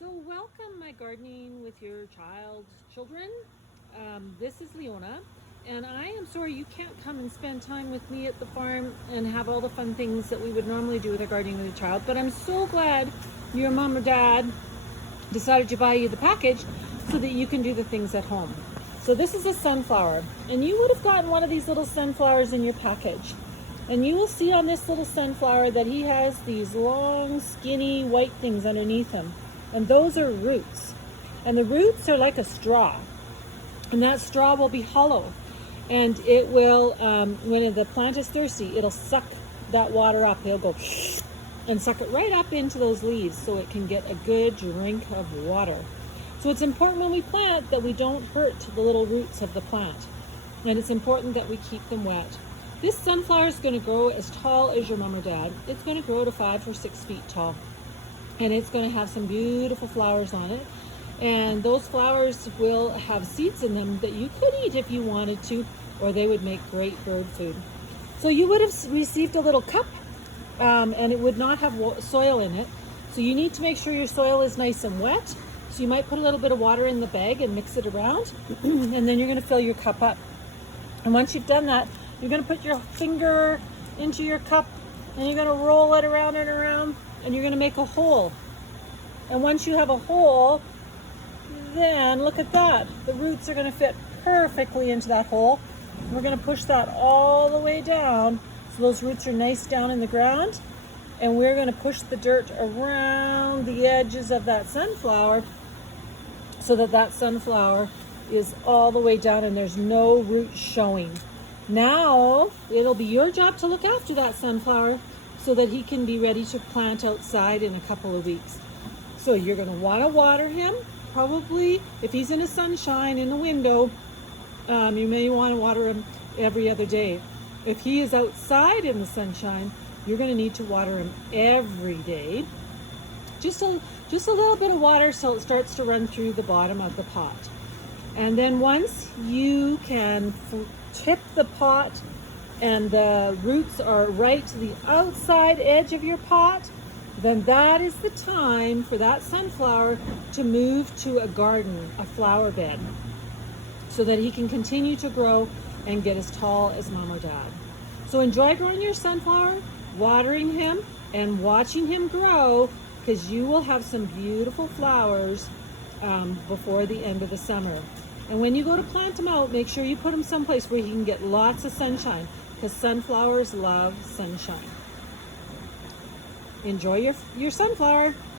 So, welcome my gardening with your child's children. This is Leona, and I am sorry you can't come and spend time with me at the farm and have all the fun things that we would normally do with a gardening with a child. But I'm so glad your mom or dad decided to buy you the package so that you can do the things at home. So, this is a sunflower, and you would have gotten one of these little sunflowers in your package. And you will see on this little sunflower that he has these long, skinny, white things underneath him. And those are roots. And the roots are like a straw. And that straw will be hollow. And it will, when the plant is thirsty, it'll suck that water up. It'll go and suck it right up into those leaves so it can get a good drink of water. So it's important when we plant that we don't hurt the little roots of the plant. And it's important that we keep them wet. This sunflower is going to grow as tall as your mom or dad. It's going to grow to 5 or 6 feet tall. And it's going to have some beautiful flowers on it. And those flowers will have seeds in them that you could eat if you wanted to, or they would make great bird food. So you would have received a little cup, and it would not have soil in it. So you need to make sure your soil is nice and wet. So you might put a little bit of water in the bag and mix it around, and then you're going to fill your cup up. And once you've done that, you're going to put your finger into your cup and you're going to roll it around and around and you're going to make a hole. And once you have a hole, then look at that. The roots are going to fit perfectly into that hole. We're going to push that all the way down so those roots are nice down in the ground. And we're going to push the dirt around the edges of that sunflower so that that sunflower is all the way down and there's no roots showing. Now, it'll be your job to look after that sunflower so that he can be ready to plant outside in a couple of weeks. So you're going to want to water him. Probably, if he's in the sunshine in the window, you may want to water him every other day. If he is outside in the sunshine, you're going to need to water him every day. Just a little bit of water so it starts to run through the bottom of the pot. And then once you can tip the pot and the roots are right to the outside edge of your pot, then that is the time for that sunflower to move to a garden, a flower bed, so that he can continue to grow and get as tall as mom or dad. So enjoy growing your sunflower, watering him, and watching him grow, because you will have some beautiful flowers before the end of the summer. And when you go to plant them out, make sure you put them someplace where he can get lots of sunshine, because sunflowers love sunshine. Enjoy your sunflower.